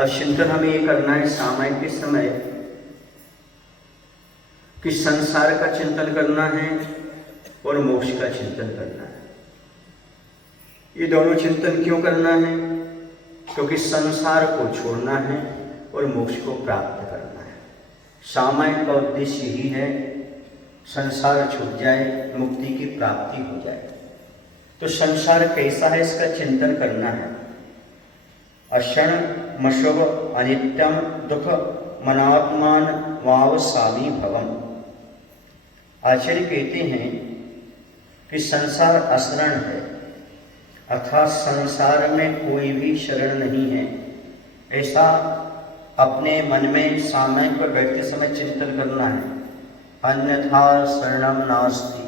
अब चिंतन हमें ये करना है सामयिक के समय कि संसार का चिंतन करना है और मोक्ष का चिंतन करना है। ये दोनों चिंतन क्यों करना है? क्योंकि संसार को छोड़ना है और मोक्ष को प्राप्त करना है। सामयिक का उद्देश्य यही है, संसार छूट जाए, मुक्ति की प्राप्ति हो जाए। तो संसार कैसा है इसका चिंतन करना है। अक्षण मशुभ अनित्यम दुख मनात्मान वाव सामी भवम। आचार्य कहते हैं कि संसार अशरण है, अर्थात संसार में कोई भी शरण नहीं है। ऐसा अपने मन में सामयिक पर बैठते समय चिंतन करना है। अन्यथा शरणम नास्ति,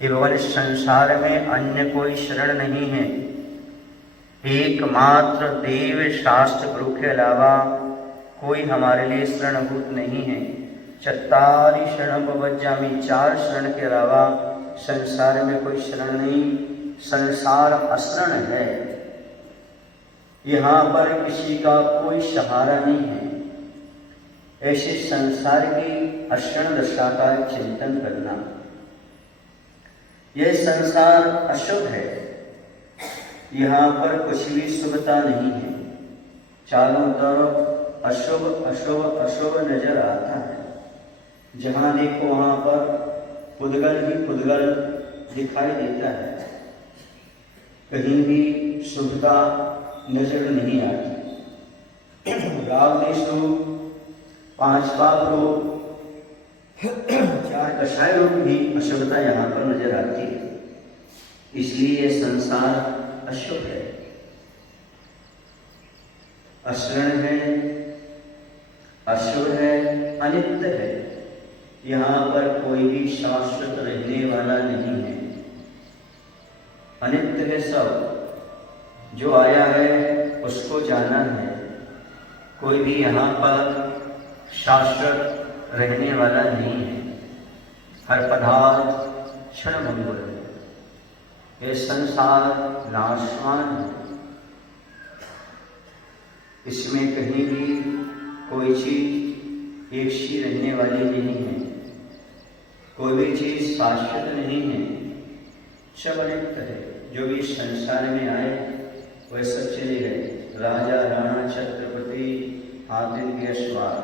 केवल संसार में अन्य कोई शरण नहीं है। एकमात्र देव शास्त्र गुरु के अलावा कोई हमारे लिए शरणभूत नहीं है। चत्तारि शरणम पवज्जामि, 4 शरण के अलावा संसार में कोई शरण नहीं। संसार अशरण है, यहाँ पर किसी का कोई सहारा नहीं है। ऐसे संसार की अशरण दशा का चिंतन करना। यह संसार अशुभ है, यहाँ पर कुछ भी शुभता नहीं है। चारों तरफ अशुभ अशुभ अशुभ नजर आता है। जहाँ देखो वहाँ पर पुद्गल ही पुद्गल दिखाई देता है, कहीं भी शुभता नजर नहीं आती। राग देश रूप, 5 पाप रूप, 4 कषाय रूप भी अशुभता यहाँ पर नजर आती है। इसलिए यह संसार अशुभ है, अशरण है, अशुभ है, अनित्य है। यहाँ पर कोई भी शाश्वत रहने वाला नहीं है, अनित्य है सब। जो आया है उसको जाना है। कोई भी यहाँ पर शाश्वत रहने वाला नहीं है। हर पदार्थ क्षणभंगुर है। ये संसार नाशवान है, इसमें कहीं भी कोई चीज एक सी रहने वाली नहीं है। कोई भी चीज शाश्वत नहीं है, सब अनित्य है। जो भी संसार में आए वह सब चले गए। राजा राणा छत्रपति हातिम के अश्वार,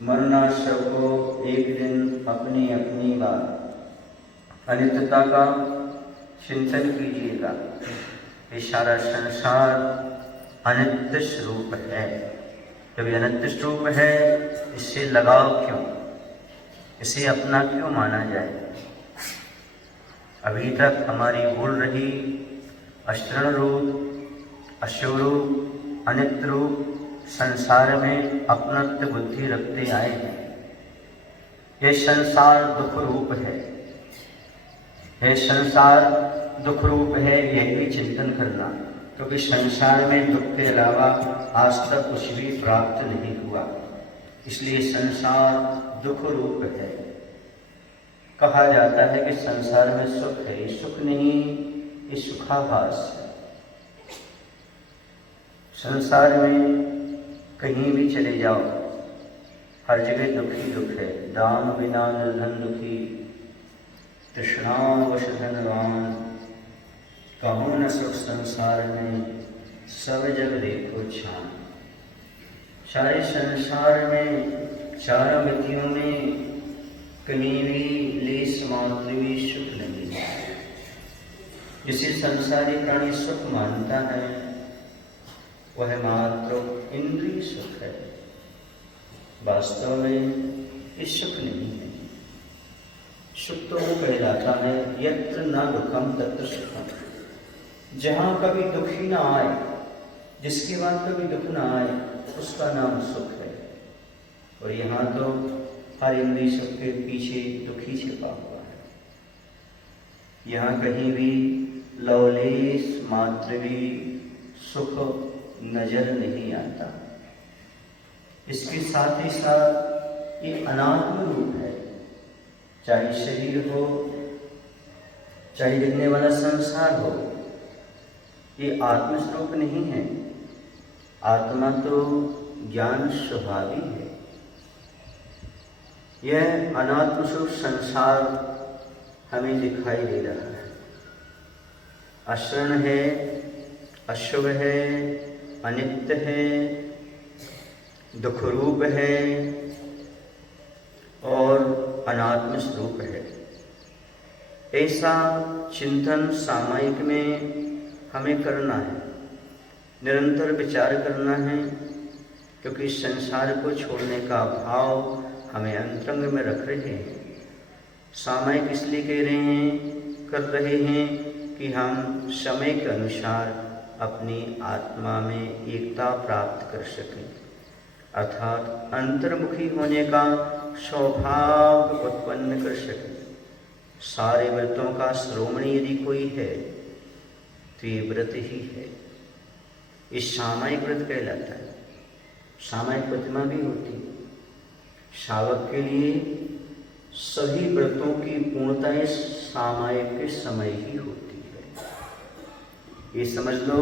मरना सबको एक दिन अपनी अपनी बात। अनित्यता का चिंतन कीजिएगा। ये सारा संसार अनित्य स्वरूप है। जब ये अनित्य स्वरूप है, इससे लगाव क्यों, इसे अपना क्यों माना जाए? अभी तक हमारी भूल रही अशरण रूप, अशुभ रूप, अनित्य रूप संसार में अपनत्व बुद्धि रखते आए हैं। यह संसार दुख रूप है, यह संसार दुख रूप है। यह भी चिंतन करना, क्योंकि संसार में दुख के अलावा आज तक कुछ भी प्राप्त नहीं हुआ। इसलिए संसार दुख रूप है। कहा जाता है कि संसार में सुख है, ये सुख नहीं, ये सुखाभास है। संसार में कहीं भी चले जाओ, हर जगह दुख ही दुख है। दाम बिना निर्धन दुखी, तृष्णावश धनवान, कहो न सुख संसार में, सब जग देखो छान। सारे संसार में, चारों गतियों में कहीं भी लेस मात्र भी सुख नहीं है। जिसे संसारी प्राणी सुख मानता है वह मात्र इंद्रिय सुख है। वास्तव में ये सुख नहीं है। सुख तो वो कहलाता है यत्र न दुखम तत्र सुखम। जहाँ कभी दुख ही ना आए, जिसके बाद कभी दुख ना आए, उसका नाम सुख है। और यहाँ तो हर इंद्रिय सुख के पीछे दुख ही छिपा हुआ है। यहाँ कहीं भी लवलेश मात्र भी सुख नजर नहीं आता। इसके साथ ही साथ ये अनात्म रूप है। चाहे शरीर हो, चाहे दिखने वाला संसार हो, ये आत्मस्वरूप नहीं है। आत्मा तो ज्ञान स्वभावी है। यह अनात्म स्वरूप संसार हमें दिखाई दे रहा है। अशरण है, अशुभ है, अनित्य है, दुख रूप है और अनात्म स्वरूप है। ऐसा चिंतन सामायिक में हमें करना है, निरंतर विचार करना है, क्योंकि संसार को छोड़ने का भाव हमें अंतरंग में रख रहे हैं। सामायिक इसलिए कर रहे हैं कि हम समय के अनुसार अपनी आत्मा में एकता प्राप्त कर सकें, अर्थात अंतर्मुखी होने का सौभाग्य उत्पन्न कर सकें। सारे व्रतों का श्रोमणी यदि कोई है तो ये व्रत ही है। ये सामायिक व्रत कहलाता है। सामायिक प्रतिमा भी होती है। सावक के लिए सभी व्रतों की पूर्णताएं सामायिक के समय ही होती है। ये समझ लो,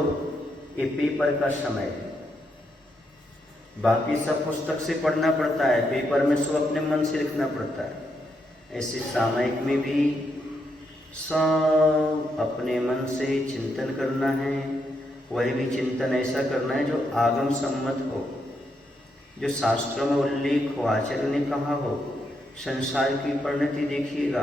ये पेपर का समय है। बाकी सब पुस्तक से पढ़ना पड़ता है, पेपर में सब अपने मन से लिखना पड़ता है। ऐसे सामायिक में भी सब अपने मन से चिंतन करना है। वह भी चिंतन ऐसा करना है जो आगम सम्मत हो, जो शास्त्रों में उल्लेख हो, आचार्य ने कहा हो। संसार की परिणति देखिएगा,